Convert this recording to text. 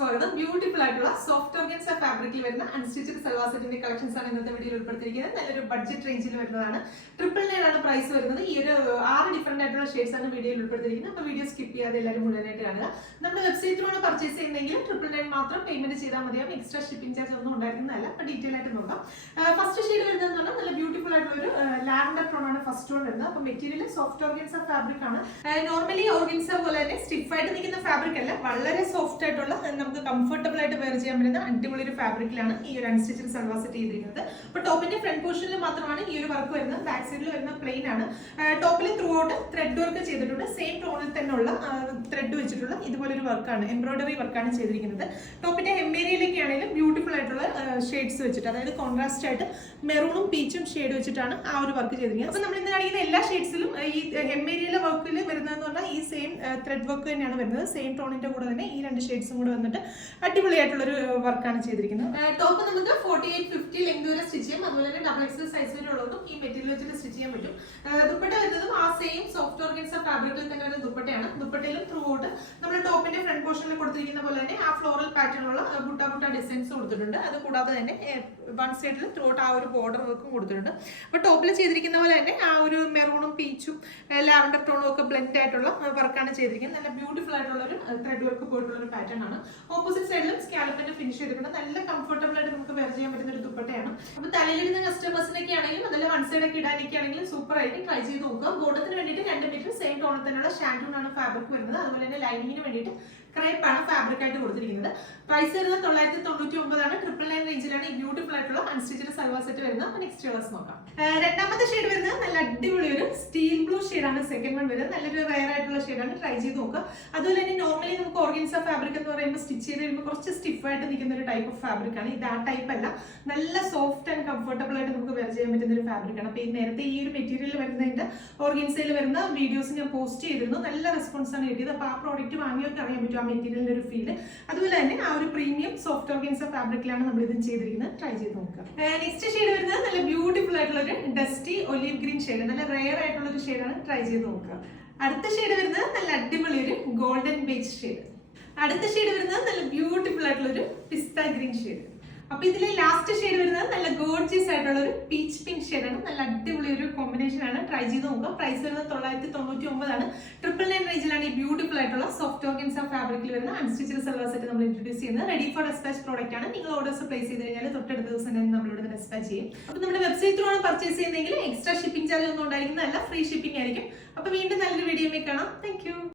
സ്വാഗതം. ബ്യൂട്ടിഫുൾ ആയിട്ടുള്ള soft organza ഫാബ്രിക്കിൽ വരുന്ന അൺസ്റ്റിച്ചഡ് സൽവാർ സെറ്റിന്റെ കളക്ഷൻസ് ആണ് ഇന്നത്തെ വീഡിയോയിൽ ഉൾപ്പെടുത്തിയിരിക്കുന്നത്. നല്ലൊരു ബഡ്ജറ്റ് റേഞ്ചിൽ വരുന്നതാണ്. 999 ആണ് പ്രൈസ് വരുന്നത്. ഈ ഒരു 6 ഡിഫറെന്റ് ആയിട്ടുള്ള ഷെയ്ഡ്സ് ആണ് വീഡിയോയിൽ ഉൾപ്പെടുത്തിയിരിക്കുന്നത്. അപ്പോൾ വീഡിയോ സ്കിപ്പ് ചെയ്യാതെ എല്ലാവരും മുഴുവനായിട്ട് കാണുക. നമ്മുടെ വെബ്സൈറ്റിലാണ് പർച്ചേസ് ചെയ്യുന്നതെങ്കിൽ 999 മാത്രം പേയ്മെന്റ് ചെയ്താൽ മതിയാവും. എക്സ്ട്രാ ഷിപ്പിംഗ് ചാർജ് ഒന്നും ഉണ്ടായിരുന്നതല്ല. അപ്പോൾ ഡീറ്റെയിൽ ആയിട്ട് നോക്കാം. ഫസ്റ്റ് ഷെയ്ഡ് വരുന്നതെന്ന് പറഞ്ഞാൽ നല്ല ബ്യൂട്ടിഫുൾ ആയിട്ടുള്ള ഒരു ലാവൻഡർ ടോൺ ആണ് ഫസ്റ്റ് ടോൺ വരുന്നത്. അപ്പോൾ മെറ്റീരിയൽ സോഫ്റ്റ് ഓർഗൻസ ഫാബ്രിക് ആണ്. നോർമലി ഓർഗൻസ പോലെ തന്നെ സ്റ്റിഫ് ആയിട്ട് നിൽക്കുന്ന ഫാബ്രിക് അല്ല, വളരെ സോഫ്റ്റ് ആയിട്ടുള്ള നമുക്ക് കംഫർട്ടബിൾ ആയിട്ട് വെയർ ചെയ്യാൻ പറ്റുന്ന അടിപൊളി ഒരു ഫാബ്രിക്കിലാണ് ഈ ഒരു അൺസ്റ്റിച്ചഡ് സൽവാർ സെറ്റ് ചെയ്തിരിക്കുന്നത്. അപ്പോൾ ടോപ്പിന്റെ ഫ്രണ്ട് പോർഷനിൽ മാത്രമാണ് ഈ ഒരു വർക്ക് വരുന്നത്. ബാക്ക് സൈഡിൽ വരുന്ന പ്ലെയിൻ ആണ്. ടോപ്പിൽ ത്രൂ ഔട്ട് ത്രെഡ് വർക്ക് ചെയ്തിട്ടുണ്ട്. സെയിം ടോണിൽ തന്നെയുള്ള ത്രെഡ് വെച്ചിട്ടുള്ള ഇതുപോലെ ഒരു വർക്കാണ്, എംബ്രോയിഡറി വർക്കാണ് ചെയ്തിരിക്കുന്നത്. ടോപ്പിന്റെ ഹെമ്മേരിയയിലേക്ക് ആണെങ്കിലും ബ്യൂട്ടിഫുൾ ആയിട്ടുള്ള ഷെയ്ഡ്സ് വെച്ചിട്ട്, അതായത് കോൺട്രാസ്റ്റ് ആയിട്ട് മെറൂണും പീച്ചും ഷെയ്ഡ് വെച്ചിട്ടാണ് ആ ഒരു വർക്ക് ചെയ്തിരിക്കുന്നത്. അപ്പോൾ നമ്മൾ ഇന്ന് കാണിക്കുന്ന എല്ലാ ഷെയ്ഡ്സിലും ഈ ഹെമ്മേരിയയിലെ വർക്കിൽ വരുന്നതെന്ന് പറഞ്ഞാൽ ഈ സെയിം ത്രെഡ് വർക്ക് തന്നെയാണ് വരുന്നത്. സെയിം ടോണിന്റെ കൂടെ തന്നെ ഈ രണ്ട് ഷെയ്ഡ്സും കൂടെ വന്നിട്ട് അടിപൊളിയായിട്ടുള്ളൊരു വർക്കാണ് ചെയ്തിരിക്കുന്നത്. ടോപ്പ് നമുക്ക് 48-50 ലെങ്ത് വരെ സ്റ്റിച്ച് ചെയ്യാം. അതുപോലെ തന്നെ ഡബിൾ എക്സൽ സൈസ് വരെ ഉള്ളതും ഈ മെറ്റീരിയൽ വെച്ചിട്ട് സ്റ്റിച്ച് ചെയ്യാൻ പറ്റും. ദുപ്പട്ട വരുന്നതും ആ സെയിം സോഫ്റ്റ് ഓർഗൻസ ഫാബ്രിക്കിൽ തന്നെ വരുന്ന ദുപ്പട്ടയാണ്. ദുപ്പട്ടയിലും ത്രൂ ഔട്ട് നമ്മുടെ ടോപ്പിന്റെ ഫ്രണ്ട് പോർഷനിൽ കൊടുത്തിരിക്കുന്ന പോലെ തന്നെ ആ ഫ്ലോറൽ പാറ്റേണുള്ള ബുട്ട ഡിസൈൻസ് കൊടുത്തിട്ടുണ്ട്. അത് കൂടാതെ തന്നെ വൺ സൈഡിൽ ത്രൂ ഔട്ട് ആ ഒരു ബോർഡർ വർക്കും കൊടുത്തിട്ടുണ്ട്. അപ്പോൾ ടോപ്പിൽ ചെയ്തിരിക്കുന്ന പോലെ തന്നെ ആ ഒരു മെറൂണും പീച്ചും ലാവൻഡർ ടോണും ഒക്കെ ബ്ലെൻഡ് ആയിട്ടുള്ള വർക്കാണ് ചെയ്തിരിക്കുന്നത്. നല്ല ബ്യൂട്ടിഫുൾ ആയിട്ടുള്ള ഒരു ത്രെഡ് വർക്ക് പോയിട്ടുള്ള ഒരു പാറ്റേൺ ആണ്. ഓപ്പോസിറ്റ് സൈഡിലും സ്കാലപ്പിന്റെ ഫിനിഷ് ചെയ്തിട്ടുണ്ട്. നല്ല കംഫർട്ടബിൾ ആയിട്ട് നമുക്ക് വെയർ ചെയ്യാൻ പറ്റുന്ന ഒരു ദുപ്പട്ടയാണ്. അപ്പോൾ തലയിലിടുന്ന കസ്റ്റമേഴ്സിനൊക്കെ ആണെങ്കിലും അതല്ല വൺ സൈഡ് ഒക്കെ ഇടാനൊക്കെ ആണെങ്കിലും സൂപ്പർ ആയിട്ട് ട്രൈ ചെയ്ത് നോക്കുക. ബോട്ടത്തിന് വേണ്ടിയിട്ട് 2 മീറ്റർ സെയിം ടോണിൽ തന്നെയുള്ള ഷാൻഡൂൺ ആണ് ഫാബ്രിക് വരുന്നത്. അതുപോലെ തന്നെ ലൈനിങ്ങിന് വേണ്ടിയിട്ട് ക്രേപ്പ് ആണ് ഫാബ്രിക് ആയിട്ട് കൊടുത്തിരിക്കുന്നത്. പ്രൈസ് വരുന്നത് 999 ആണ്. 999 റേഞ്ചിലാണ് ഈ ബ്യൂട്ടിഫുൾ ആയിട്ടുള്ള അൺസ്റ്റിച്ചഡ് സൽവാർ സെറ്റ് വരുന്നത്. അപ്പോൾ നെക്സ്റ്റ് കളേഴ്സ് നോക്കാം. രണ്ടാമത്തെ ഷെയ്ഡ് വരുന്നത് നല്ല അടിപൊളി ഒരു സ്റ്റീൽ ബ്ലൂ ഷെയ്ഡാണ്. സെക്കൻഡ് വൺ വരുന്നത് നല്ലൊരു റയർ ആയിട്ടുള്ള ഷെയ്ഡാണ്. ട്രൈ ചെയ്ത് നോക്കുക. അതുപോലെ തന്നെ നോർമലി നമുക്ക് ഓർഗൻസ ഫാബ്രിക് എന്ന് പറയുമ്പോൾ സ്റ്റിച്ച് ചെയ്ത് വരുമ്പോൾ കുറച്ച് സ്റ്റിഫ് ആയിട്ട് നിൽക്കുന്ന ഒരു ടൈപ്പ് ഓഫ് ഫാബ്രിക് ആണ്. ഇത് ആ ടൈപ്പ് അല്ല, നല്ല സോഫ്റ്റ് ആൻഡ് കംഫർട്ടബിൾ ആയിട്ട് നമുക്ക് വെയർ ചെയ്യാൻ പറ്റുന്ന ഒരു ഫാബ്രിക് ആണ്. അപ്പോൾ ഈ നേരത്തെ ഈ ഒരു മെറ്റീരിയൽ വരുന്നതിന്റെ ഓർഗൻസയിൽ വരുന്ന വീഡിയോസ് ഞാൻ പോസ്റ്റ് ചെയ്തിരുന്നു. നല്ല റെസ്പോൺസ് ആണ് കിട്ടിയത്. അപ്പോൾ ആ പ്രോഡക്റ്റ് വാങ്ങിയവർക്ക് അറിയാൻ പറ്റും ആ മെറ്റീരിയലിന്റെ ഒരു ഫീൽ. അതുപോലെ തന്നെ ആ ഒരു പ്രീമിയം സോഫ്റ്റ് ഓർഗൻസ ഫാബ്രിക്കിലാണ് നമ്മൾ ഇത് ചെയ്തിരിക്കുന്നത്. ട്രൈ ചെയ്ത് നോക്കുക. നെക്സ്റ്റ് ഷെയ്ഡ് വരുന്നത് നല്ല ബ്യൂട്ടിഫുൾ ആയിട്ടുള്ള ഒരു ഡസ്റ്റി ഒലീവ് ഗ്രീൻ ഷെയ്ഡ്, നല്ല റെയർ ആയിട്ടുള്ള ഒരു ഷെയ്ഡാണ്. ട്രൈ ചെയ്ത് നോക്കുക. അടുത്ത ഷെയ്ഡ് വരുന്നത് നല്ല അടിപൊളി ഒരു ഗോൾഡൻ ബേജ് ഷെയ്ഡ്. അടുത്ത ഷെയ്ഡ് വരുന്നത് നല്ല ബ്യൂട്ടിഫുൾ ആയിട്ടുള്ള ഒരു പിസ്ത ഗ്രീൻ ഷെയ്ഡ്. അപ്പൊ ഇതിലെ ലാസ്റ്റ് ഷെയ്ഡ് വരുന്നത് നല്ല ഗോർജിയസ് ആയിട്ടുള്ള ഒരു പീച്ച് പിങ്ക് ഷെയ്ഡാണ്. നല്ല അടിപൊളി ഒരു കോമ്പിനേഷൻ ആണ്. ട്രൈ ചെയ്ത് നോക്കുക. പ്രൈസ് വരുന്നത് 999 ആണ്. 999 റേഞ്ചിലാണ് ഈ ബ്യൂട്ടിഫുൾ ആയിട്ടുള്ള സോഫ്റ്റ് ഓർഗൻസ ഫാബ്രിക്കിൽ വരുന്ന അൺസ്റ്റിച്ചഡ് സൽവാർ സെറ്റ് നമ്മൾ ഇൻട്രൊഡ്യൂസ് ചെയ്യുന്നത്. റെഡി ഫോർ ഡെസ്പാച്ച് പ്രോഡക്റ്റ് ആണ്. നിങ്ങൾ ഓർഡേഴ്സ് പ്ലേസ് ചെയ്ത് കഴിഞ്ഞാൽ തൊട്ടടുത്ത ദിവസം തന്നെ നമ്മളിവിടെ ഡെസ്പാച്ച് ചെയ്യും. അപ്പൊ നമ്മുടെ വെബ്സൈറ്റിലാണ് പർച്ചേസ് ചെയ്യുന്നതെങ്കിൽ എക്സ്ട്രാ ഷിപ്പിംഗ് ചാർജ് ഒന്നും ഉണ്ടായിരിക്കുന്നതല്ല, ഫ്രീ ഷിപ്പിംഗ് ആയിരിക്കും. അപ്പൊ വീണ്ടും നല്ലൊരു വീഡിയോ കാണാം. താങ്ക്